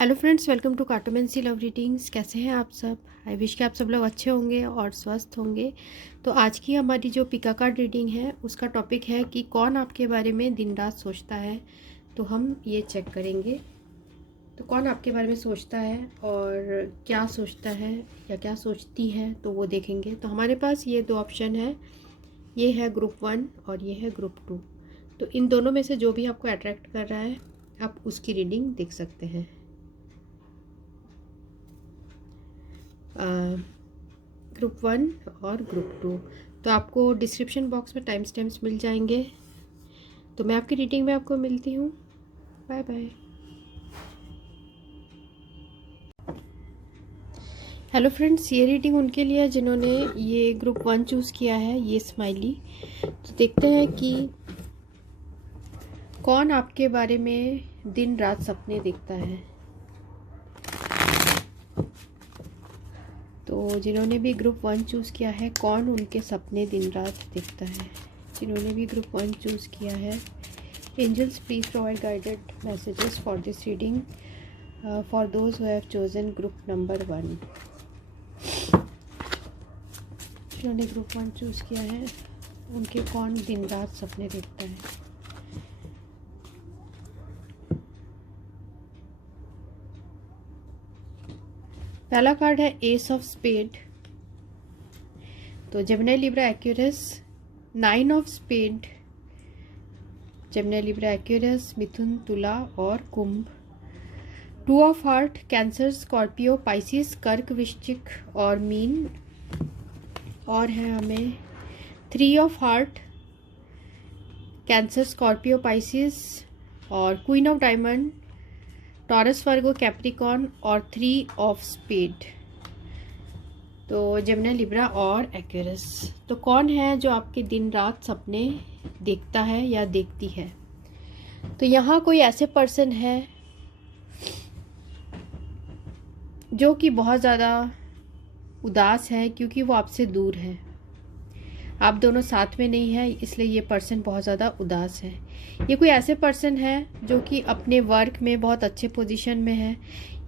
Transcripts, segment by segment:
Hello friends, welcome to cartomancy love readings. कैसे हैं आप सब? आई विश कि आप सब लोग अच्छे होंगे और स्वस्थ होंगे। तो आज की हमारी जो पिका कार्ड रीडिंग है उसका टॉपिक है कि कौन आपके बारे में दिन रात सोचता है। तो हम ये चेक करेंगे तो कौन आपके बारे में सोचता है और क्या सोचता है या क्या सोचती है, तो वो देखेंगे। तो हमारे पास ये दो ऑप्शन है, ये है ग्रुप 1 और ये है ग्रुप 2। तो इन दोनों में से जो भी आपको अट्रैक्ट कर रहा है आप उसकी रीडिंग देख सकते हैं। ग्रुप 1 और ग्रुप 2। तो आपको डिस्क्रिप्शन बॉक्स में टाइम स्टैम्प्स मिल जाएंगे। तो मैं आपकी रीडिंग में आपको मिलती हूँ। Bye bye. हेलो फ्रेंड्स, ये रीडिंग उनके लिए है जिन्होंने ये ग्रुप 1 चूज़ किया है, ये स्माइली। तो देखते हैं कि कौन आपके बारे में दिन रात सपने देखता है। तो जिन्होंने भी ग्रुप 1 चूज़ किया है, कौन उनके सपने दिन रात देखता है। जिन्होंने भी ग्रुप 1 चूज़ किया है, angels please provide guided messages for this reading for those who have chosen group number 1। जिन्होंने ग्रुप 1 चूज़ किया है उनके कौन दिन रात सपने देखता है। पहला कार्ड है एस ऑफ स्पेड। तो Gemini Libra Aquarius, 9 of spade, Gemini Libra Aquarius, मिथुन, तुला और कुंभ, 2 of heart, Cancer, Scorpio, Pisces, कर्क, वृश्चिक और मीन। और है हमें 3 of heart, Cancer, Scorpio, Pisces और queen of diamond, Taurus, Virgo, Capricorn और 3 ऑफ स्पेड। तो जेमिनी, लिब्रा और एक्वेरियस। तो कौन है जो आपके दिन रात सपने देखता है या देखती है। तो यहाँ कोई ऐसे पर्सन है जो कि बहुत ज़्यादा उदास है क्योंकि वो आपसे दूर है। आप दोनों साथ में नहीं है, इसलिए ये पर्सन बहुत ज़्यादा उदास है। ये कोई ऐसे पर्सन है जो कि अपने वर्क में बहुत अच्छे पोजीशन में है।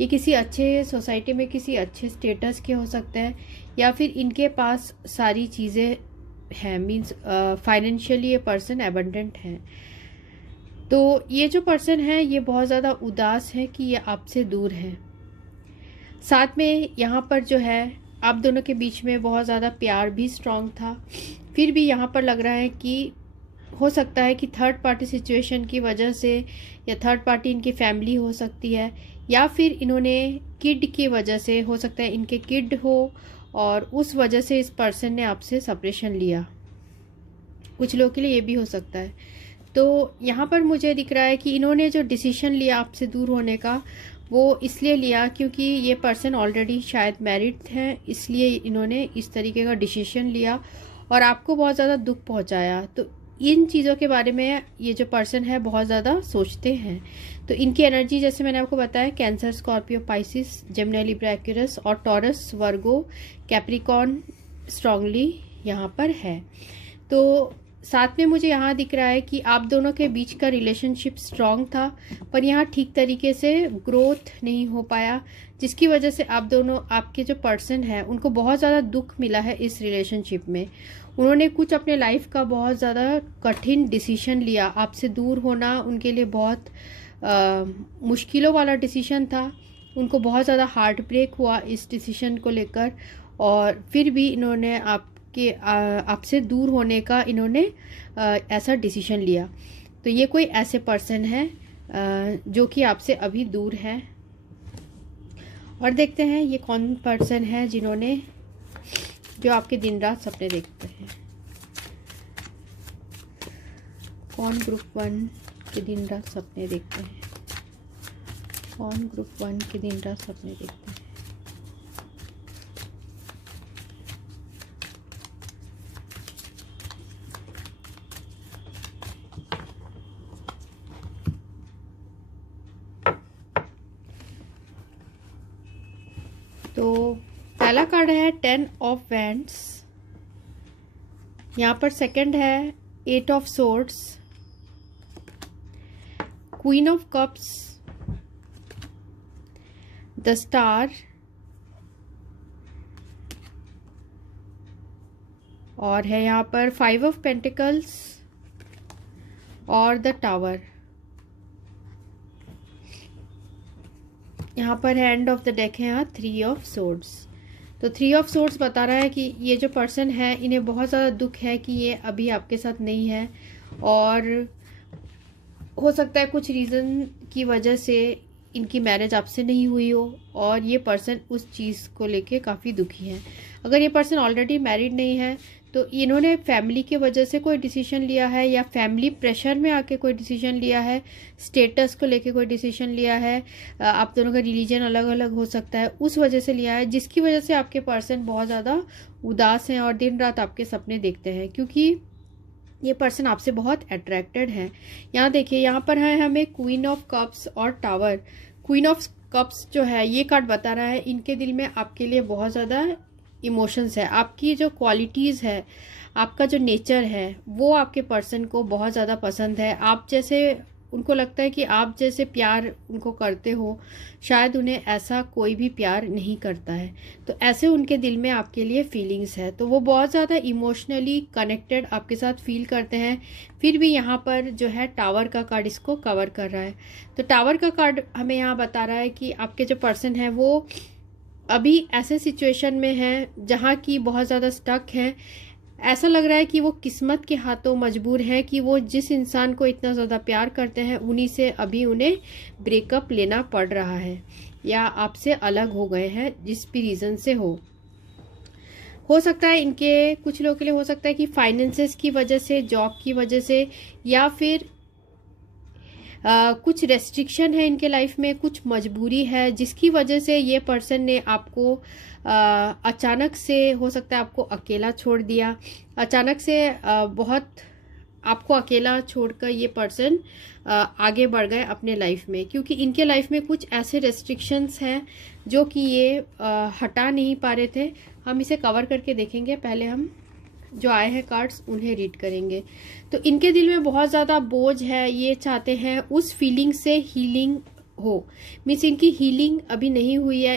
ये किसी अच्छे सोसाइटी में किसी अच्छे स्टेटस के हो सकते हैं या फिर इनके पास सारी चीज़ें हैं, मीन्स फाइनेंशियली ये पर्सन एबंडेंट है। तो ये जो पर्सन है ये बहुत ज़्यादा उदास है कि ये आपसे दूर है। साथ में यहाँ पर जो है आप दोनों के बीच में बहुत ज़्यादा प्यार भी स्ट्रांग था। फिर भी यहाँ पर लग रहा है कि हो सकता है कि थर्ड पार्टी सिचुएशन की वजह से, या थर्ड पार्टी इनकी फैमिली हो सकती है, या फिर इन्होंने किड की वजह से, हो सकता है इनके किड हो और उस वजह से इस पर्सन ने आपसे सेपरेशन लिया। कुछ लोगों के लिए ये भी हो सकता है। तो यहाँ पर मुझे दिख रहा है कि इन्होंने जो डिसीजन लिया आपसे दूर होने का, वो इसलिए लिया क्योंकि ये पर्सन ऑलरेडी शायद मैरिड हैं, इसलिए इन्होंने इस तरीके का डिसीजन लिया और आपको बहुत ज़्यादा दुख पहुंचाया। तो इन चीज़ों के बारे में ये जो पर्सन है बहुत ज़्यादा सोचते हैं। तो इनकी एनर्जी जैसे मैंने आपको बताया, cancer, Scorpio, Pisces, Gemini, Libra, Aquarius और टॉरस, वर्गो, कैप्रिकॉर्न स्ट्रांगली यहाँ पर है। तो साथ में मुझे यहाँ दिख रहा है कि आप दोनों के बीच का रिलेशनशिप स्ट्रांग था, पर यहाँ ठीक तरीके से ग्रोथ नहीं हो पाया, जिसकी वजह से आप दोनों, आपके जो पर्सन है उनको बहुत ज़्यादा दुख मिला है इस रिलेशनशिप में। उन्होंने कुछ अपने लाइफ का बहुत ज़्यादा कठिन डिसीजन लिया। आपसे दूर होना उनके लिए बहुत मुश्किलों वाला डिसीजन था। उनको बहुत ज़्यादा हार्ट ब्रेक हुआ इस डिसीजन को लेकर, और फिर भी इन्होंने आपसे दूर होने का इन्होंने ऐसा डिसीजन लिया। तो ये कोई ऐसे पर्सन है जो कि आपसे अभी दूर है। और देखते हैं ये कौन पर्सन है जिन्होंने, जो आपके दिन रात सपने देखते हैं। कौन ग्रुप 1 के दिन रात सपने देखते हैं। कौन ग्रुप 1 के दिन रात सपने देखते हैं। तो पहला कार्ड है 10 ऑफ वैंड्स। यहाँ पर सेकंड है 8 of swords, queen of cups, the star और है यहाँ पर 5 ऑफ पेंटिकल्स और द टावर। यहाँ पर एंड ऑफ द डेक है यहाँ 3 ऑफ सोर्ड्स। तो 3 ऑफ सोर्ड्स बता रहा है कि ये जो पर्सन है इन्हें बहुत ज़्यादा दुख है कि ये अभी आपके साथ नहीं है, और हो सकता है कुछ रीज़न की वजह से इनकी मैरिज आपसे नहीं हुई हो और ये पर्सन उस चीज़ को लेके काफ़ी दुखी है। अगर ये पर्सन ऑलरेडी मैरिड नहीं है तो इन्होंने फैमिली के वजह से कोई डिसीजन लिया है या फैमिली प्रेशर में आके कोई डिसीजन लिया है, स्टेटस को लेके कोई डिसीजन लिया है, आप दोनों का रिलीजन अलग अलग हो सकता है, उस वजह से लिया है, जिसकी वजह से आपके पर्सन बहुत ज़्यादा उदास हैं और दिन रात आपके सपने देखते हैं, क्योंकि ये पर्सन आपसे बहुत अट्रैक्टेड है। यहाँ देखिए, यहाँ पर है हमें क्वीन ऑफ कप्स और टावर। क्वीन ऑफ कप्स जो है ये कार्ड बता रहा है इनके दिल में आपके लिए बहुत ज़्यादा इमोशंस है, आपकी जो क्वालिटीज़ है, आपका जो नेचर है वो आपके पर्सन को बहुत ज़्यादा पसंद है। आप जैसे उनको लगता है कि आप जैसे प्यार उनको करते हो, शायद उन्हें ऐसा कोई भी प्यार नहीं करता है। तो ऐसे उनके दिल में आपके लिए फीलिंग्स है, तो वो बहुत ज़्यादा इमोशनली कनेक्टेड आपके साथ फील करते हैं। फिर भी यहाँ पर जो है टावर का कार्ड इसको कवर कर रहा है। तो टावर का कार्ड हमें यहाँ बता रहा है कि आपके जो पर्सन है वो अभी ऐसे सिचुएशन में है जहाँ की बहुत ज़्यादा स्टक है। ऐसा लग रहा है कि वो किस्मत के हाथों मजबूर है कि वो जिस इंसान को इतना ज़्यादा प्यार करते हैं उन्हीं से अभी उन्हें ब्रेकअप लेना पड़ रहा है या आपसे अलग हो गए हैं, जिस भी रीज़न से हो सकता है इनके कुछ लोगों के लिए हो सकता है कि फाइनेंसेस की वजह से, जॉब की वजह से, या फिर कुछ रेस्ट्रिक्शन है इनके लाइफ में, कुछ मजबूरी है जिसकी वजह से ये पर्सन ने आपको अचानक से, हो सकता है आपको अकेला छोड़ दिया, अचानक से बहुत आपको अकेला छोड़कर ये पर्सन आगे बढ़ गए अपने लाइफ में, क्योंकि इनके लाइफ में कुछ ऐसे रेस्ट्रिक्शंस हैं जो कि ये हटा नहीं पा रहे थे। हम इसे कवर करके देखेंगे, पहले हम जो आए हैं कार्ड्स उन्हें रीड करेंगे। तो इनके दिल में बहुत ज़्यादा बोझ है, ये चाहते हैं उस फीलिंग से हीलिंग हो, मीन्स इनकी हीलिंग अभी नहीं हुई है।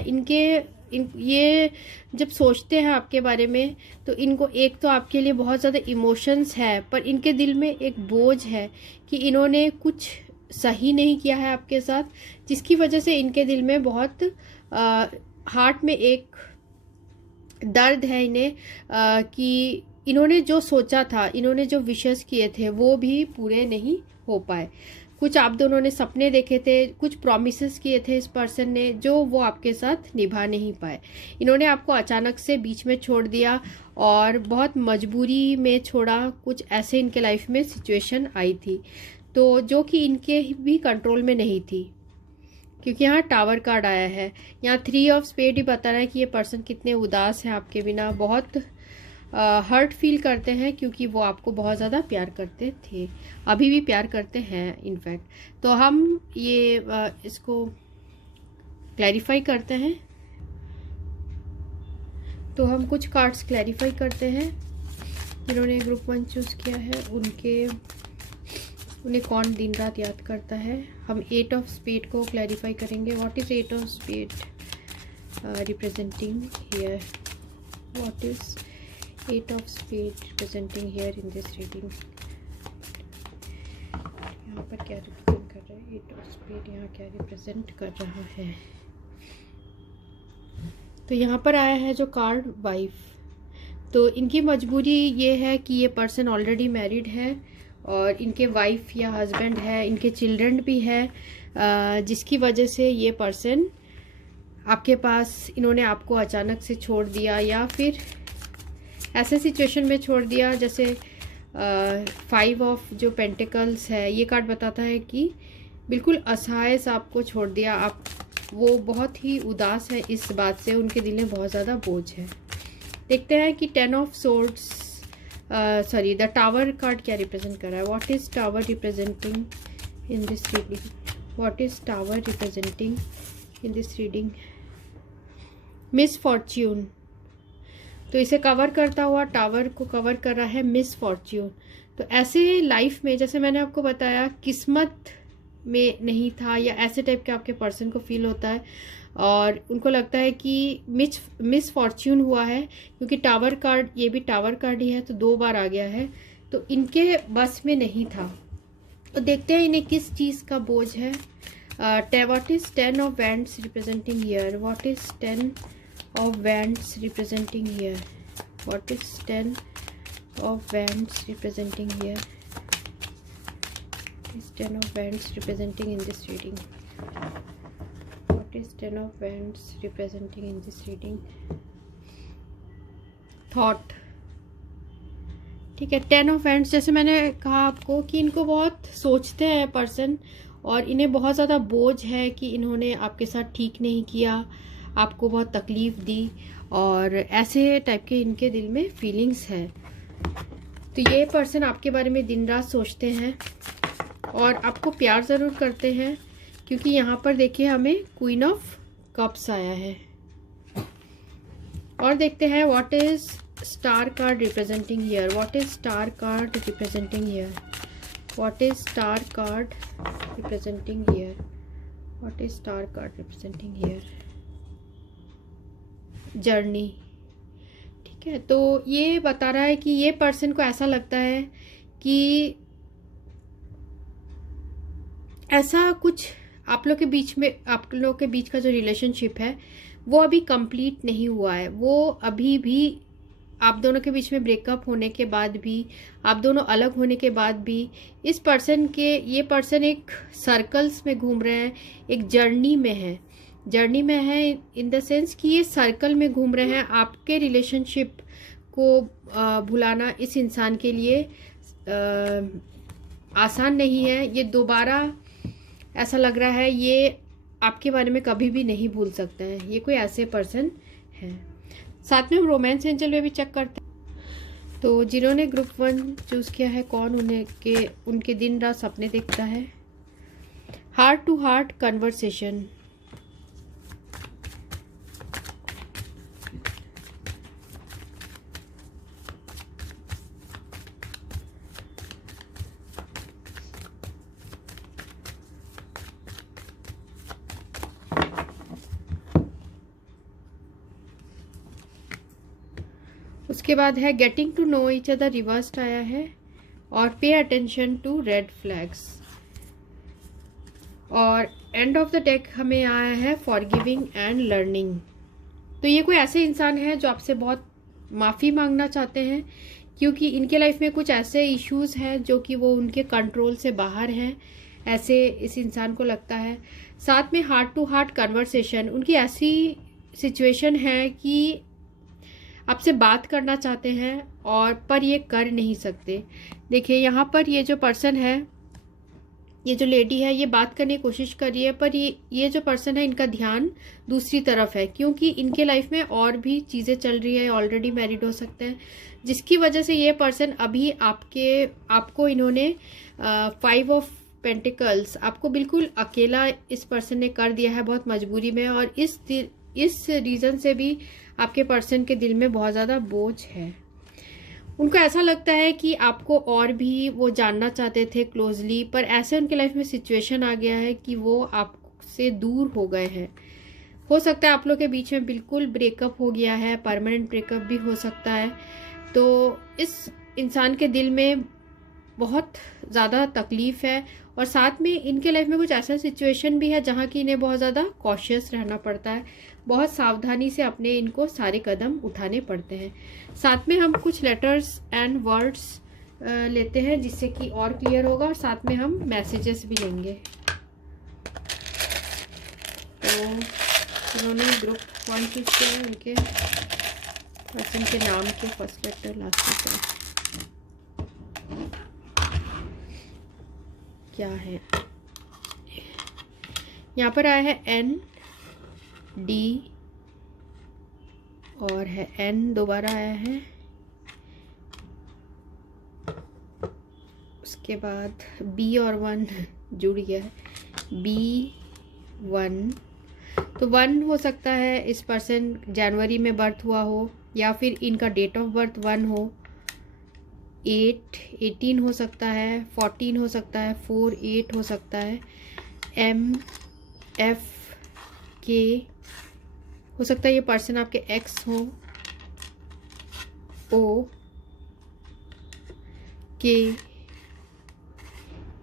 ये जब सोचते हैं आपके बारे में तो इनको एक तो आपके लिए बहुत ज़्यादा इमोशंस है, पर इनके दिल में एक बोझ है कि इन्होंने कुछ सही नहीं किया है आपके साथ, जिसकी वजह से इनके दिल में बहुत हार्ट में एक दर्द है इन्हें कि इन्होंने जो सोचा था, इन्होंने जो विशेस किए थे वो भी पूरे नहीं हो पाए। कुछ आप दोनों ने सपने देखे थे, कुछ प्रॉमिसेस किए थे इस पर्सन ने, जो वो आपके साथ निभा नहीं पाए। इन्होंने आपको अचानक से बीच में छोड़ दिया और बहुत मजबूरी में छोड़ा, कुछ ऐसे इनके लाइफ में सिचुएशन आई थी तो जो कि इनके भी कंट्रोल में नहीं थी, क्योंकि यहाँ टावर कार्ड आया है। यहाँ 3 ऑफ स्पेड ही बता रहा है कि ये पर्सन कितने उदास हैं आपके बिना, बहुत हर्ट फील करते हैं, क्योंकि वो आपको बहुत ज़्यादा प्यार करते थे, अभी भी प्यार करते हैं इनफैक्ट। तो हम ये इसको क्लैरिफाई करते हैं। तो हम कुछ कार्ड्स क्लैरिफाई करते हैं। जिन्होंने ग्रुप 1 चूज़ किया है उन्हें कौन दिन रात याद करता है। हम 8 ऑफ स्पेड को क्लैरिफाई करेंगे। What is 8 of spade representing here? What is 8 of spade representing here in this reading? यहाँ पर क्या रिप्रेजेंट कर रहा है 8 of spade? यहाँ क्या रिप्रेजेंट कर रहा है? तो यहाँ पर आया है जो कार्ड वाइफ। तो इनकी मजबूरी ये है कि ये पर्सन ऑलरेडी मैरिड है और इनके वाइफ या हस्बैंड है, इनके चिल्ड्रन भी है, जिसकी वजह से ये पर्सन आपके पास, इन्होंने आपको अचानक से छोड़ दिया या फिर ऐसे सिचुएशन में छोड़ दिया जैसे 5 ऑफ जो पेंटिकल्स है, ये कार्ड बताता है कि बिल्कुल असहाय सा आपको छोड़ दिया। आप वो बहुत ही उदास है इस बात से, उनके दिल में बहुत ज़्यादा बोझ है। देखते हैं कि 10 of swords the tower card क्या रिप्रेजेंट कर रहा है। What is tower representing in this reading? What is tower representing in this reading? Miss Fortune. तो इसे कवर करता हुआ टावर को कवर कर रहा है मिस फॉर्च्यून। तो ऐसे लाइफ में, जैसे मैंने आपको बताया, किस्मत में नहीं था या ऐसे टाइप के आपके पर्सन को फील होता है। और उनको लगता है कि मिस फॉर्च्यून हुआ है, क्योंकि टावर कार्ड, ये भी टावर कार्ड ही है तो 2 बार आ गया है, तो इनके बस में नहीं था। तो देखते हैं इन्हें किस चीज़ का बोझ है। What is 10 of wands representing here? What is 10 of wands representing here? What is 10 of wands representing here? Is 10 of wands representing in this reading? What is 10 of wands representing in this reading? Thought। ठीक है, 10 of wands, जैसे मैंने कहा आपको कि इनको बहुत सोचते हैं पर्सन, और इन्हें बहुत ज़्यादा बोझ है कि इन्होंने आपके साथ ठीक नहीं किया, आपको बहुत तकलीफ़ दी, और ऐसे टाइप के इनके दिल में फीलिंग्स है। तो ये पर्सन आपके बारे में दिन रात सोचते हैं और आपको प्यार ज़रूर करते हैं, क्योंकि यहाँ पर देखिए हमें क्वीन ऑफ कप्स आया है। और देखते हैं what is star card representing here? What is star card representing here? What is star card representing here? What is star card representing here? Journey. ठीक है, तो ये बता रहा है कि ये पर्सन को ऐसा लगता है कि ऐसा कुछ आप लोग के बीच में, आप लोग के बीच का जो रिलेशनशिप है वो अभी कंप्लीट नहीं हुआ है। वो अभी भी आप दोनों के बीच में ब्रेकअप होने के बाद भी, आप दोनों अलग होने के बाद भी, इस पर्सन के, ये पर्सन एक सर्कल्स में घूम रहे हैं, एक जर्नी में है। जर्नी में है इन द सेंस कि ये सर्कल में घूम रहे हैं। आपके रिलेशनशिप को भुलाना इस इंसान के लिए आसान नहीं है। ये दोबारा ऐसा लग रहा है ये आपके बारे में कभी भी नहीं भूल सकते हैं। ये कोई ऐसे पर्सन है। साथ में हम रोमांस एंजल में भी चेक करते हैं। तो जिन्होंने ग्रुप 1 चूज़ किया है, कौन उनके दिन रात सपने देखता है? Heart to heart conversation. उसके बाद है getting to know each other, reversed आया है, और pay attention to red flags, और एंड ऑफ द डेक हमें आया है फॉरगिविंग एंड लर्निंग। तो ये कोई ऐसे इंसान है जो आपसे बहुत माफ़ी मांगना चाहते हैं, क्योंकि इनके लाइफ में कुछ ऐसे इश्यूज हैं जो कि वो उनके कंट्रोल से बाहर हैं, ऐसे इस इंसान को लगता है। साथ में हार्ट टू हार्ट कन्वर्सेशन, उनकी ऐसी सिचुएशन है कि आपसे बात करना चाहते हैं और पर ये कर नहीं सकते। देखिए यहाँ पर ये जो पर्सन है, ये जो लेडी है, ये बात करने की कोशिश कर रही है, पर ये जो पर्सन है इनका ध्यान दूसरी तरफ है, क्योंकि इनके लाइफ में और भी चीज़ें चल रही है, ऑलरेडी मैरिड हो सकते हैं, जिसकी वजह से ये पर्सन अभी आपको इन्होंने 5 ऑफ पेंटिकल्स, आपको बिल्कुल अकेला इस पर्सन ने कर दिया है बहुत मजबूरी में, और इस रीज़न से भी आपके पर्सन के दिल में बहुत ज़्यादा बोझ है। उनको ऐसा लगता है कि आपको और भी वो जानना चाहते थे क्लोजली, पर ऐसे उनके लाइफ में सिचुएशन आ गया है कि वो आपसे दूर हो गए हैं। हो सकता है आप लोग के बीच में बिल्कुल ब्रेकअप हो गया है, परमानेंट ब्रेकअप भी हो सकता है। तो इस इंसान के दिल में बहुत ज़्यादा तकलीफ़ है, और साथ में इनके लाइफ में कुछ ऐसा सिचुएशन भी है जहाँ की इन्हें बहुत ज़्यादा कॉशियस रहना पड़ता है, बहुत सावधानी से अपने इनको सारे कदम उठाने पड़ते हैं। साथ में हम कुछ लेटर्स एंड वर्ड्स लेते हैं जिससे कि और क्लियर होगा, और साथ में हम मैसेजेस भी लेंगे। तो उन्होंने ग्रुप 1 चूज किया है, उनके पर्सन के नाम के फर्स्ट लेटर लास्ट लेटर क्या है? यहाँ पर आया है N D, और है N दोबारा आया है, उसके बाद B और 1 जुड़ गया है, B1। तो 1 हो सकता है इस पर्सन जनवरी में बर्थ हुआ हो, या फिर इनका डेट ऑफ बर्थ 1 हो। 18 हो सकता है, 14 हो सकता है, 4 8 हो सकता है, M F के, हो सकता है ये पर्सन आपके एक्स हो, ओ के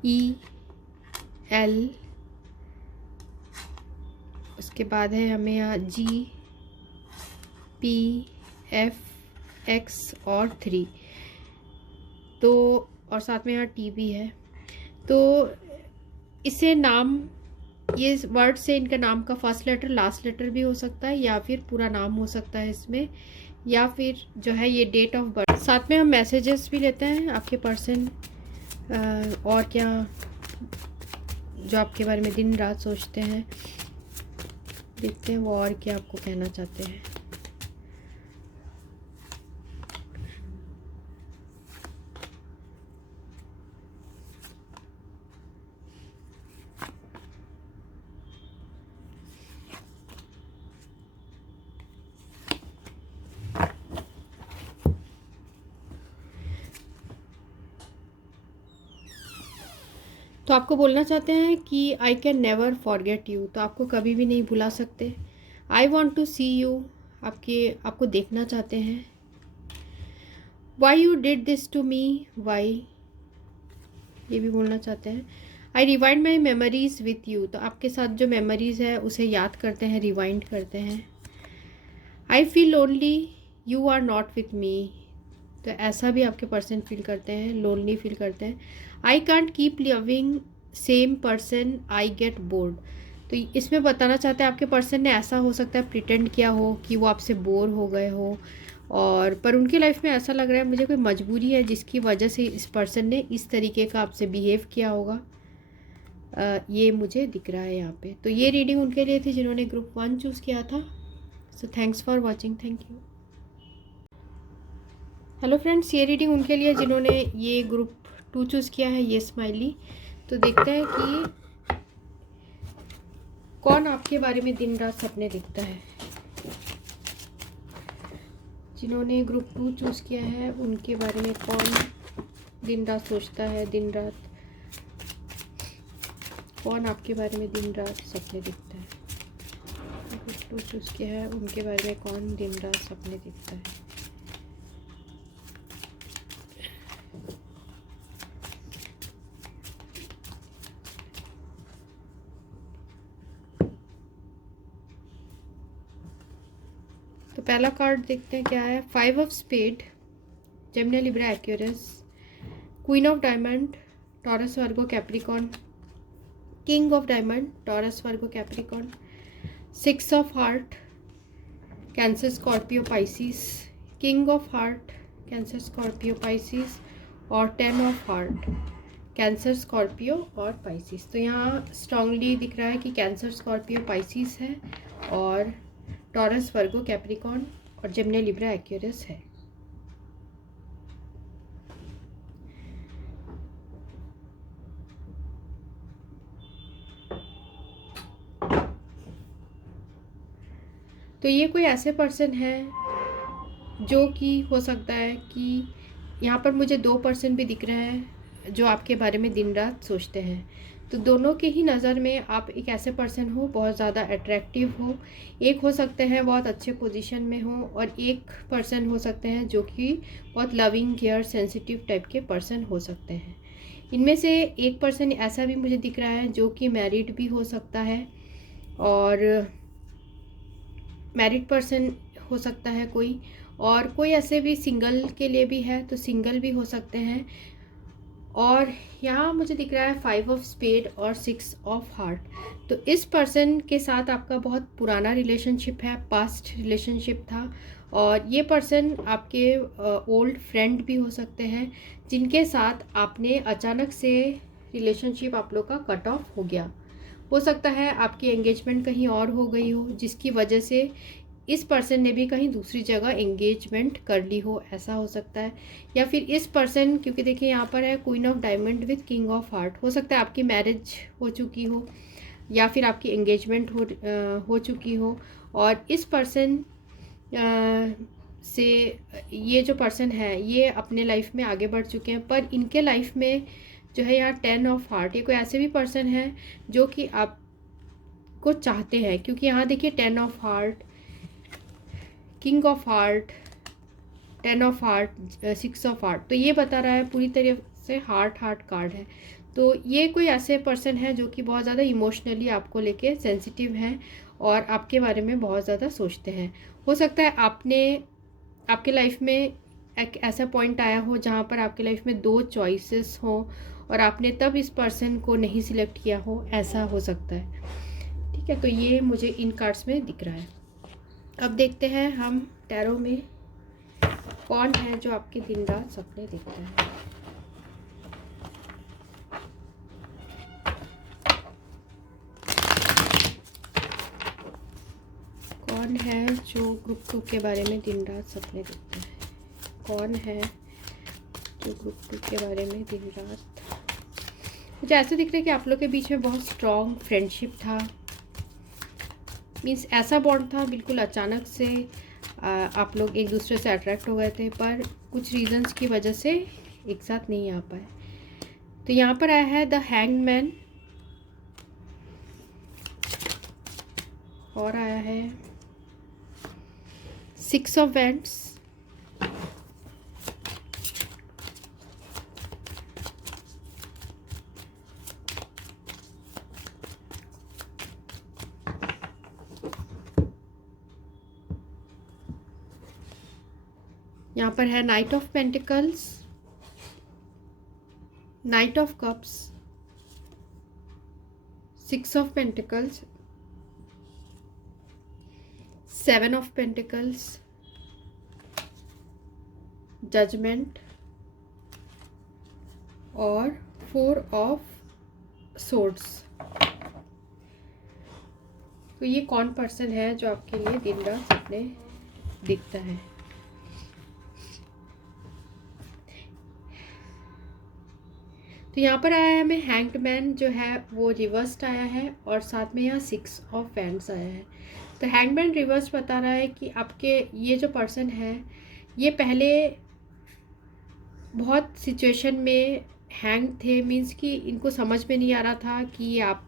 ई एल, उसके बाद है हमें यहाँ जी पी एफ एक्स और 3, तो और साथ में यहाँ टी भी है। तो इसे नाम, ये वर्ड से इनका नाम का फर्स्ट लेटर लास्ट लेटर भी हो सकता है, या फिर पूरा नाम हो सकता है इसमें, या फिर जो है ये डेट ऑफ बर्थ। साथ में हम मैसेजेस भी लेते हैं आपके पर्सन और क्या जो आपके बारे में दिन रात सोचते हैं, देखते हैं वो और क्या आपको कहना चाहते हैं। तो आपको बोलना चाहते हैं कि I can never forget you, तो आपको कभी भी नहीं भुला सकते। I want to see you, आपको देखना चाहते हैं। Why you did this to me, why, ये भी बोलना चाहते हैं। I rewind my memories with you, तो आपके साथ जो मेमोरीज है उसे याद करते हैं, रिवाइंड करते हैं। I feel lonely, you are not with me, तो ऐसा भी आपके पर्सन फील करते हैं, लोनली फील करते हैं। I can't keep living same person, I get bored, तो इसमें बताना चाहते हैं आपके पर्सन ने ऐसा हो सकता है प्रिटेंड किया हो कि वो आपसे बोर हो गए हो, और पर उनकी लाइफ में ऐसा लग रहा है मुझे कोई मजबूरी है जिसकी वजह से इस पर्सन ने इस तरीके का आपसे बिहेव किया होगा। ये मुझे दिख रहा है यहाँ पे। तो ये रीडिंग उनके लिए थी जिन्होंने ग्रुप 1 चूज़ किया था। So thanks for watching, thank you. Hello friends, ये रीडिंग उनके लिए जिन्होंने ये ग्रुप 2 चूज़ किया है, ये स्माइली। तो देखते हैं कि कौन आपके बारे में दिन रात सपने देखता है। जिन्होंने ग्रुप 2 चूज़ किया है उनके बारे में कौन दिन रात सोचता है, दिन रात कौन आपके बारे में दिन रात सपने देखता है। ग्रुप 2 चूज़ किया है उनके बारे में कौन दिन रात सपने देखता है। तो पहला कार्ड देखते हैं क्या है। 5 of spade, Gemini Libra Aquarius, queen of diamond, Taurus Virgo Capricorn, king of diamond, Taurus Virgo Capricorn, 6 of heart, Cancer Scorpio Pisces, king of heart, Cancer Scorpio Pisces, और 10 ऑफ हार्ट, कैंसर स्कॉर्पियो और Pisces. तो यहाँ strongly दिख रहा है कि cancer Scorpio Pisces है, और टॉरस वर्गो कैप्रिकॉर्न और जेमिनी लिब्रा एक्वेरियस है। तो ये कोई ऐसे पर्सन है जो कि हो सकता है कि यहाँ पर मुझे 2 पर्सन भी दिख रहे हैं जो आपके बारे में दिन रात सोचते हैं। तो दोनों के ही नज़र में आप एक ऐसे पर्सन हो बहुत ज़्यादा अट्रैक्टिव हो। एक हो सकते हैं बहुत अच्छे पोजीशन में हो, और एक पर्सन हो सकते हैं जो कि बहुत लविंग केयर सेंसिटिव टाइप के पर्सन हो सकते हैं। इनमें से एक पर्सन ऐसा भी मुझे दिख रहा है जो कि मैरिड भी हो सकता है, और मैरिड पर्सन हो सकता है कोई, और कोई ऐसे भी सिंगल के लिए भी है तो सिंगल भी हो सकते हैं। और यहाँ मुझे दिख रहा है 5 ऑफ स्पेड और 6 ऑफ हार्ट। तो इस पर्सन के साथ आपका बहुत पुराना रिलेशनशिप है, पास्ट रिलेशनशिप था, और ये पर्सन आपके ओल्ड फ्रेंड भी हो सकते हैं जिनके साथ आपने अचानक से रिलेशनशिप आप लोग का कट ऑफ हो गया। हो सकता है आपकी एंगेजमेंट कहीं और हो गई हो जिसकी वजह से इस पर्सन ने भी कहीं दूसरी जगह एंगेजमेंट कर ली हो, ऐसा हो सकता है। या फिर इस पर्सन, क्योंकि देखिए यहाँ पर है queen of diamond with king of heart, हो सकता है आपकी मैरिज हो चुकी हो या फिर आपकी एंगेजमेंट हो चुकी हो, और इस पर्सन से ये जो पर्सन है ये अपने लाइफ में आगे बढ़ चुके हैं, पर इनके लाइफ में जो है यहाँ 10 ऑफ हार्ट, ये कोई ऐसे भी पर्सन है जो कि को चाहते हैं, क्योंकि यहाँ देखिए 10 of heart, king of heart, 10 of heart, 6 of heart, तो ये बता रहा है पूरी तरह से हार्ट कार्ड है। तो ये कोई ऐसे पर्सन है जो कि बहुत ज़्यादा इमोशनली आपको लेके सेंसिटिव हैं और आपके बारे में बहुत ज़्यादा सोचते हैं। हो सकता है आपके लाइफ में एक ऐसा पॉइंट आया हो जहाँ पर आपके लाइफ में 2 चॉइसेस हो और आपने तब इस पर्सन को नहीं सिलेक्ट किया हो, ऐसा हो सकता है। ठीक है, तो ये मुझे इन कार्ड्स में दिख रहा है। अब देखते हैं हम टैरो में कौन है जो आपके दिन रात सपने देखता है। कौन है जो ग्रुप 2 के बारे में दिन रात सपने देखता है? कौन है जो ग्रुप 2 के बारे में दिन रात? मुझे ऐसा दिख रहा है कि आप लोग के बीच में बहुत स्ट्रॉन्ग फ्रेंडशिप था, मीन्स ऐसा बॉन्ड था बिल्कुल अचानक से आप लोग एक दूसरे से अट्रैक्ट हो गए थे, पर कुछ रीजंस की वजह से एक साथ नहीं आ पाए। तो यहाँ पर आया है द हैंग्ड मैन, और आया है 6 ऑफ वैंड्स, यहाँ पर है knight of pentacles, knight of cups, 6 of pentacles, 7 of pentacles, judgement और 4 ऑफ सोर्ड्स। तो ये कौन पर्सन है जो आपके लिए दिन रात सपने दिखता है? तो यहाँ पर आया है हमें हैंग्ड मैन जो है वो रिवर्स्ड आया है, और साथ में यहाँ 6 ऑफ वैंड्स आया है। तो हैंग्ड मैन रिवर्स बता रहा है कि आपके ये जो पर्सन है ये पहले बहुत सिचुएशन में हैंग थे, मीन्स कि इनको समझ में नहीं आ रहा था कि आप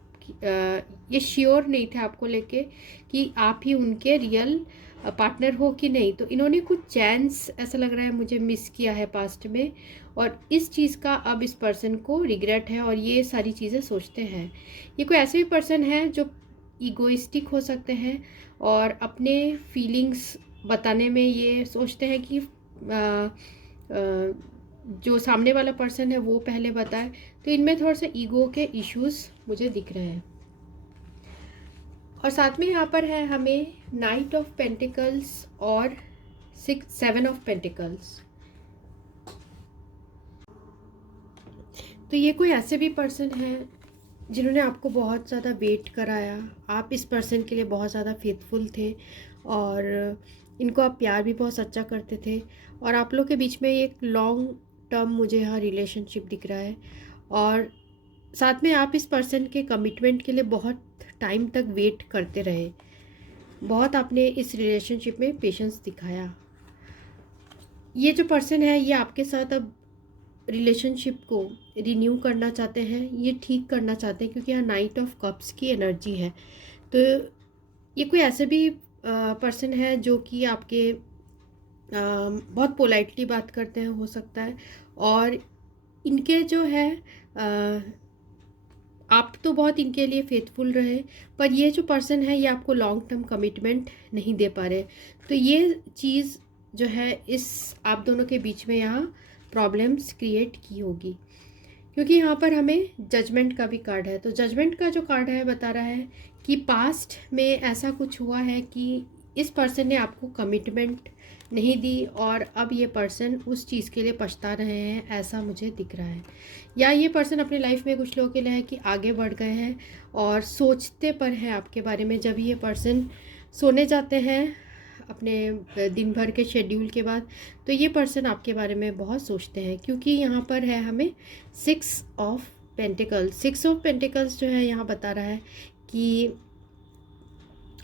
ये श्योर नहीं थे आपको लेके कि आप ही उनके रियल पार्टनर हो कि नहीं। तो इन्होंने कुछ चांस ऐसा लग रहा है मुझे मिस किया है पास्ट में, और इस चीज़ का अब इस पर्सन को रिग्रेट है और ये सारी चीज़ें सोचते हैं। ये कोई ऐसे भी पर्सन है जो ईगोइस्टिक हो सकते हैं और अपने फीलिंग्स बताने में ये सोचते हैं कि जो सामने वाला पर्सन है वो पहले बताए। तो इनमें थोड़ा सा ईगो के इश्यूज मुझे दिख रहे हैं। और साथ में यहाँ पर है हमें नाइट ऑफ पेंटिकल्स और 7 ऑफ पेंटिकल्स। तो ये कोई ऐसे भी पर्सन है जिन्होंने आपको बहुत ज़्यादा वेट कराया, आप इस पर्सन के लिए बहुत ज़्यादा फेथफुल थे और इनको आप प्यार भी बहुत सच्चा करते थे, और आप लोग के बीच में एक लॉन्ग टर्म मुझे यहाँ रिलेशनशिप दिख रहा है। और साथ में आप इस पर्सन के कमिटमेंट के लिए बहुत टाइम तक वेट करते रहे, बहुत आपने इस रिलेशनशिप में पेशेंस दिखाया। ये जो पर्सन है ये आपके साथ अब रिलेशनशिप को रिन्यू करना चाहते हैं, ये ठीक करना चाहते हैं, क्योंकि यहाँ नाइट ऑफ कप्स की एनर्जी है। तो ये कोई ऐसे भी पर्सन है जो कि आपके बहुत पोलाइटली बात करते हैं हो सकता है, और इनके जो है आप तो बहुत इनके लिए फेथफुल रहे, पर ये जो पर्सन है ये आपको लॉन्ग टर्म कमिटमेंट नहीं दे पा रहे। तो ये चीज़ जो है इस आप दोनों के बीच में यहाँ प्रॉब्लम्स क्रिएट की होगी, क्योंकि यहाँ पर हमें जजमेंट का भी कार्ड है। तो जजमेंट का जो कार्ड है बता रहा है कि पास्ट में ऐसा कुछ हुआ है कि इस पर्सन ने आपको कमिटमेंट नहीं दी और अब ये पर्सन उस चीज़ के लिए पछता रहे हैं, ऐसा मुझे दिख रहा है। या ये पर्सन अपने लाइफ में कुछ लोगों के लिए है कि आगे बढ़ गए हैं और सोचते पर हैं आपके बारे में। जब ये पर्सन सोने जाते हैं अपने दिन भर के शेड्यूल के बाद, तो ये पर्सन आपके बारे में बहुत सोचते हैं, क्योंकि यहाँ पर है हमें 6 ऑफ पेंटिकल्स। 6 ऑफ पेंटिकल्स जो है यहाँ बता रहा है कि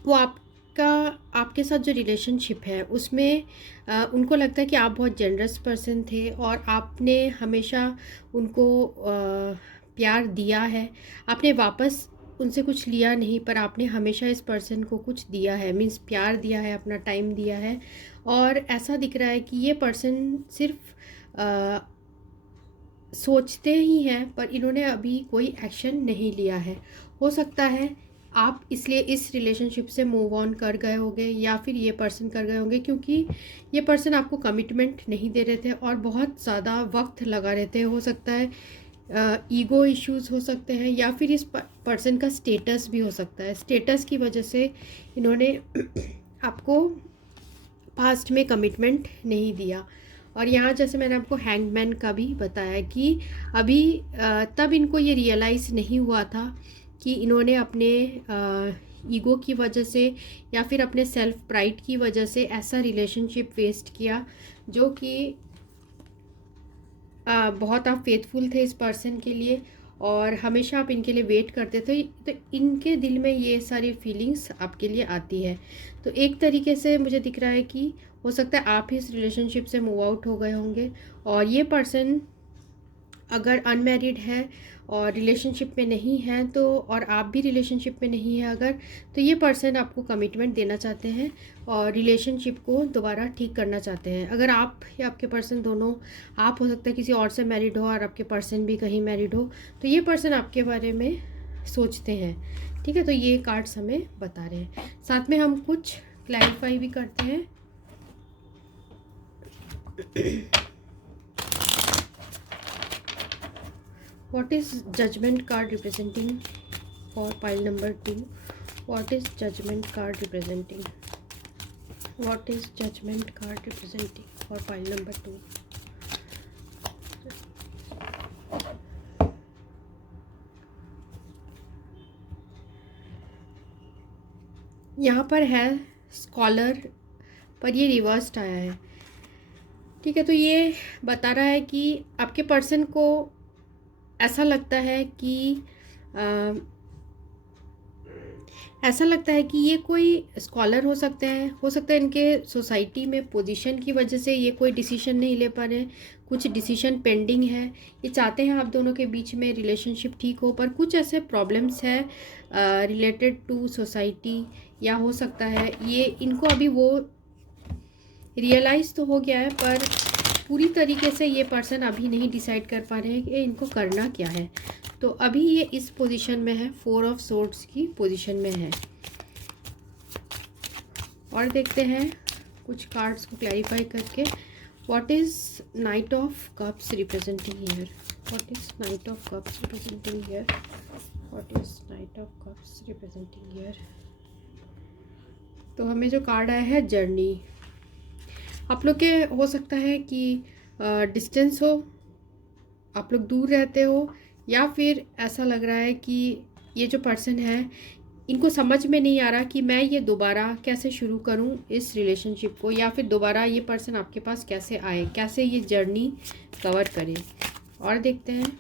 वो आपके साथ जो रिलेशनशिप है उसमें उनको लगता है कि आप बहुत जेनरस पर्सन थे और आपने हमेशा उनको प्यार दिया है, आपने वापस उनसे कुछ लिया नहीं, पर आपने हमेशा इस पर्सन को कुछ दिया है, मीन्स प्यार दिया है, अपना टाइम दिया है। और ऐसा दिख रहा है कि ये पर्सन सिर्फ सोचते ही हैं, पर इन्होंने अभी कोई एक्शन नहीं लिया है। हो सकता है आप इसलिए इस रिलेशनशिप से मूव ऑन कर गए होंगे, या फिर ये पर्सन कर गए होंगे, क्योंकि ये पर्सन आपको कमिटमेंट नहीं दे रहे थे और बहुत ज़्यादा वक्त लगा रहे थे। हो सकता है ईगो इश्यूज़ हो सकते हैं, या फिर इस पर्सन का स्टेटस भी हो सकता है। स्टेटस की वजह से इन्होंने आपको पास्ट में कमिटमेंट नहीं दिया। और यहाँ जैसे मैंने आपको हैंगमैन का भी बताया कि अभी तब इनको ये रियलाइज़ नहीं हुआ था कि इन्होंने अपने ईगो की वजह से या फिर अपने सेल्फ प्राइड की वजह से ऐसा रिलेशनशिप वेस्ट किया, जो कि बहुत आप फेथफुल थे इस पर्सन के लिए और हमेशा आप इनके लिए वेट करते थे, तो इनके दिल में ये सारी फीलिंग्स आपके लिए आती है। तो एक तरीके से मुझे दिख रहा है कि हो सकता है आप इस रिलेशनशिप से मूव आउट हो गए होंगे, और ये पर्सन अगर अनमैरिड है और रिलेशनशिप में नहीं है तो, और आप भी रिलेशनशिप में नहीं है अगर, तो ये पर्सन आपको कमिटमेंट देना चाहते हैं और रिलेशनशिप को दोबारा ठीक करना चाहते हैं। अगर आप या आपके पर्सन दोनों, आप हो सकता है किसी और से मैरिड हो और आपके पर्सन भी कहीं मैरिड हो, तो ये पर्सन आपके बारे में सोचते हैं। ठीक है, तो ये कार्ड्स हमें बता रहे हैं। साथ में हम कुछ क्लैरिफाई भी करते हैं। What is judgment card representing for pile number 2? What is judgment card representing? What is judgment card representing for pile number 2? यहाँ पर है स्कॉलर, पर ये रिवर्स्ड आया है। ठीक है, तो ये बता रहा है कि आपके पर्सन को ऐसा लगता है कि ये कोई स्कॉलर हो सकते हैं। हो सकता है इनके सोसाइटी में पोजीशन की वजह से ये कोई डिसीजन नहीं ले पा रहे हैं, कुछ डिसीजन पेंडिंग है। ये चाहते हैं आप दोनों के बीच में रिलेशनशिप ठीक हो, पर कुछ ऐसे प्रॉब्लम्स है रिलेटेड टू सोसाइटी, या हो सकता है ये इनको अभी वो रियलाइज़ तो हो गया है, पर पूरी तरीके से ये पर्सन अभी नहीं डिसाइड कर पा रहे हैं कि इनको करना क्या है। तो अभी ये इस पोजीशन में है, 4 ऑफ सोर्ड्स की पोजीशन में है। और देखते हैं कुछ कार्ड्स को क्लैरिफाई करके। What is night of cups representing here? What is night of cups representing here? What is night of cups representing here? तो हमें जो कार्ड आया है जर्नी। आप लोग के हो सकता है कि डिस्टेंस हो, आप लोग दूर रहते हो, या फिर ऐसा लग रहा है कि ये जो पर्सन है इनको समझ में नहीं आ रहा कि मैं ये दोबारा कैसे शुरू करूं इस रिलेशनशिप को, या फिर दोबारा ये पर्सन आपके पास कैसे आए, कैसे ये जर्नी कवर करे। और देखते हैं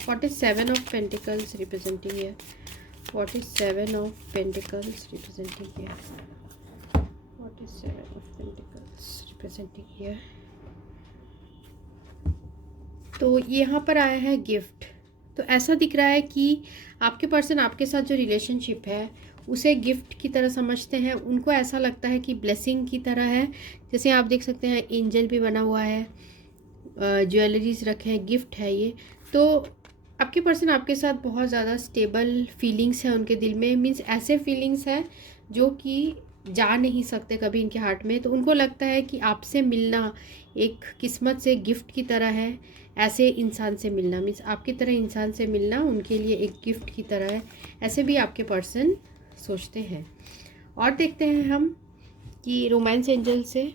what is 7 of pentacles representing here? What is 7 of pentacles representing here? What is 7 of Pentacles representing here? तो यहाँ पर आया है गिफ्ट। तो ऐसा दिख रहा है कि आपके पर्सन आपके साथ जो रिलेशनशिप है उसे गिफ्ट की तरह समझते हैं। उनको ऐसा लगता है कि ब्लेसिंग की तरह है। जैसे आप देख सकते हैं एंजल भी बना हुआ है, ज्वेलरीज रखे हैं, गिफ्ट है ये। तो आपके पर्सन आपके साथ बहुत ज़्यादा स्टेबल फीलिंग्स है उनके दिल में, मीन्स ऐसे फीलिंग्स है जो कि जा नहीं सकते कभी इनके हार्ट में। तो उनको लगता है कि आपसे मिलना एक किस्मत से गिफ्ट की तरह है। ऐसे इंसान से मिलना, मीन्स आपकी तरह इंसान से मिलना उनके लिए एक गिफ्ट की तरह है। ऐसे भी आपके पर्सन सोचते हैं। और देखते हैं हम कि रोमांस एंजल से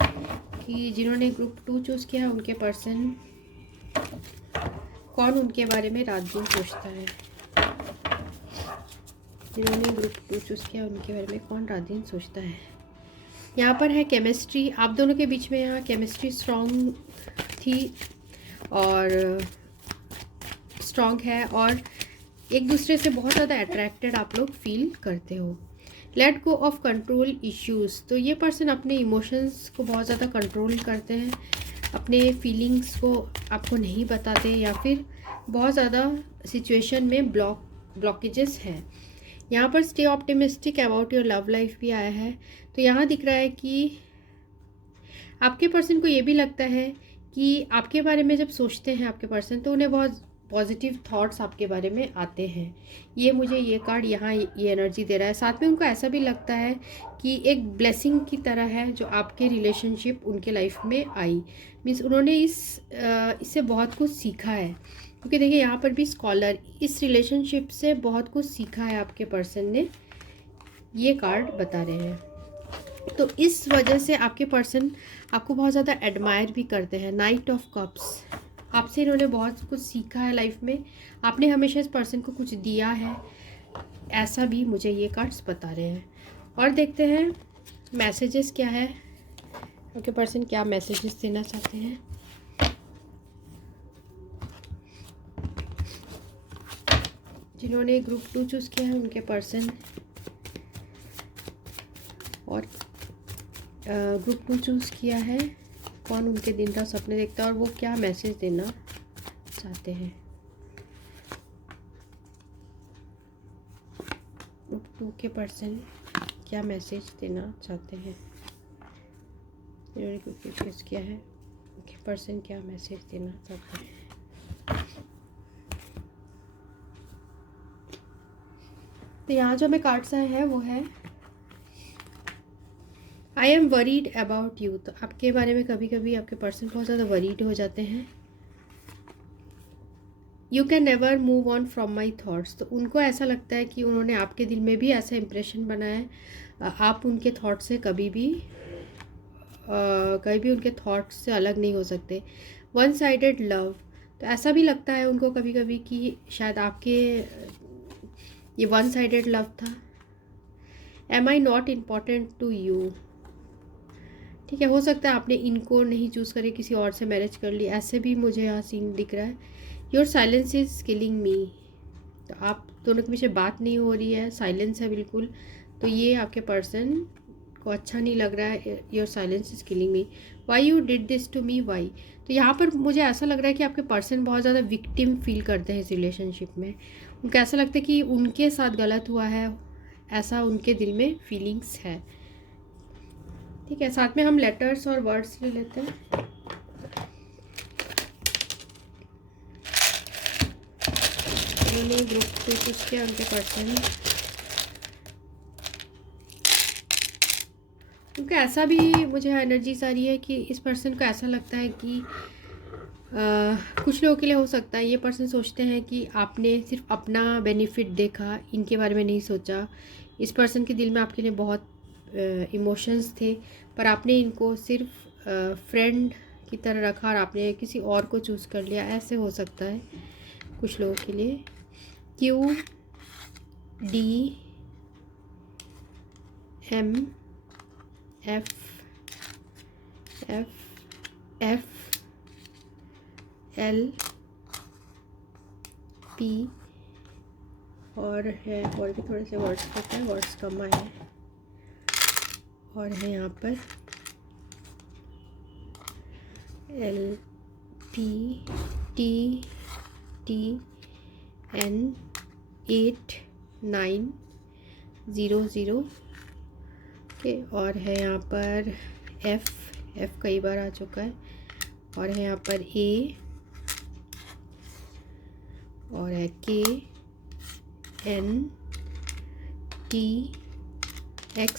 कि जिन्होंने ग्रुप 2 चूज़ किया उनके पर्सन कौन उनके बारे में रात दिन सोचता है। जिन्होंने ग्रुप 2 चूज़ किया उनके बारे में कौन रात दिन सोचता है। यहाँ पर है केमिस्ट्री। आप दोनों के बीच में यहाँ केमिस्ट्री स्ट्रॉन्ग थी और स्ट्रॉन्ग है, और एक दूसरे से बहुत ज़्यादा अट्रैक्टेड आप लोग फील करते हो। Let go of control issues. तो ये पर्सन अपने इमोशंस को बहुत ज़्यादा कंट्रोल करते हैं, अपने फीलिंग्स को आपको नहीं बताते, या फिर बहुत ज़्यादा सिचुएशन में ब्लॉकेजेस हैं। यहाँ पर stay optimistic about your love life भी आया है। तो यहाँ दिख रहा है कि आपके पर्सन को ये भी लगता है कि आपके बारे में जब सोचते हैं आपके पर्सन, तो उन्हें बहुत पॉजिटिव थॉट्स आपके बारे में आते हैं। ये मुझे ये कार्ड यहाँ ये एनर्जी दे रहा है। साथ में उनको ऐसा भी लगता है कि एक ब्लेसिंग की तरह है जो आपके रिलेशनशिप उनके लाइफ में आई। मीन्स उन्होंने इससे बहुत कुछ सीखा है, क्योंकि देखिए यहाँ पर भी स्कॉलर, इस रिलेशनशिप से बहुत कुछ सीखा है आपके पर्सन ने, ये कार्ड बता रहे हैं। तो इस वजह से आपके पर्सन आपको बहुत ज़्यादा एडमायर भी करते हैं। नाइट ऑफ कप्स, आपसे इन्होंने बहुत कुछ सीखा है लाइफ में, आपने हमेशा इस पर्सन को कुछ दिया है, ऐसा भी मुझे ये कार्ड्स बता रहे हैं। और देखते हैं मैसेजेस क्या है, आपके पर्सन क्या मैसेजेस देना चाहते हैं। जिन्होंने ग्रुप 2 चूज़ किया है उनके पर्सन, और ग्रुप 2 चूज़ किया है, कौन उनके दिन रात सपने देखता है और वो क्या मैसेज देना चाहते हैं। ग्रुप 2 के पर्सन क्या मैसेज देना चाहते हैं, जिन्होंने ग्रुप 2 चूज़ किया है उनके पर्सन क्या मैसेज देना चाहते हैं। तो यहाँ जो हमें कार्ड्स आए हैं वो है I am worried about you. तो आपके बारे में कभी कभी आपके पर्सन बहुत ज़्यादा वरीड हो जाते हैं। You can never move on from my thoughts, तो उनको ऐसा लगता है कि उन्होंने आपके दिल में भी ऐसा इंप्रेशन बनाया है, आप उनके थॉट से कभी भी उनके थॉट्स से अलग नहीं हो सकते। वन साइडेड लव, तो ऐसा भी लगता है उनको कभी कभी कि शायद आपके ये वन साइडेड लव था। Am I not important to you, ठीक है, हो सकता है आपने इनको नहीं चूज़ करे, किसी और से मैरिज कर ली, ऐसे भी मुझे यहाँ सीन दिख रहा है। योर साइलेंस इज़ किलिंग मी, तो आप दोनों के पीछे बात नहीं हो रही है, साइलेंस है बिल्कुल, तो ये आपके पर्सन को अच्छा नहीं लग रहा है। Your silence is killing me, why you did this to me, why. तो यहाँ पर मुझे ऐसा लग रहा है कि आपके पर्सन बहुत ज़्यादा विक्टिम फील करते हैं इस रिलेशनशिप में। उनको ऐसा लगता है कि उनके साथ गलत हुआ है, ऐसा उनके दिल में फीलिंग्स है। ठीक है, साथ में हम लेटर्स और वर्ड्स ले लेते हैं। उन्होंने ग्रुप 2 चूज़ किया, उनके पर्सन, क्योंकि ऐसा भी मुझे एनर्जीज आ रही है कि इस पर्सन को ऐसा लगता है कि कुछ लोगों के लिए हो सकता है ये पर्सन सोचते हैं कि आपने सिर्फ अपना बेनिफिट देखा, इनके बारे में नहीं सोचा। इस पर्सन के दिल में आपके लिए बहुत इमोशंस थे, पर आपने इनको सिर्फ फ्रेंड की तरह रखा और आपने किसी और को चूज़ कर लिया, ऐसे हो सकता है कुछ लोगों के लिए। Q D M F L P, और है और भी थोड़े से वर्ड्स होते हैं, वर्ड्स कम आए हैं, और है यहाँ पर L P T T N 8900 के, और है यहाँ पर F कई बार आ चुका है, और है यहाँ पर A, और है K N T X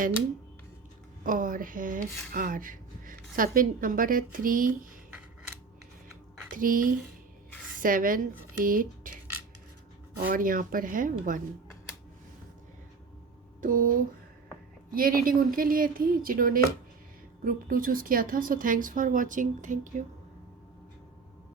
N, और है R। साथ में नंबर है 3378, और यहाँ पर है 1। तो ये रीडिंग उनके लिए थी जिन्होंने ग्रुप 2 चूज़ किया था। So thanks for watching, thank you.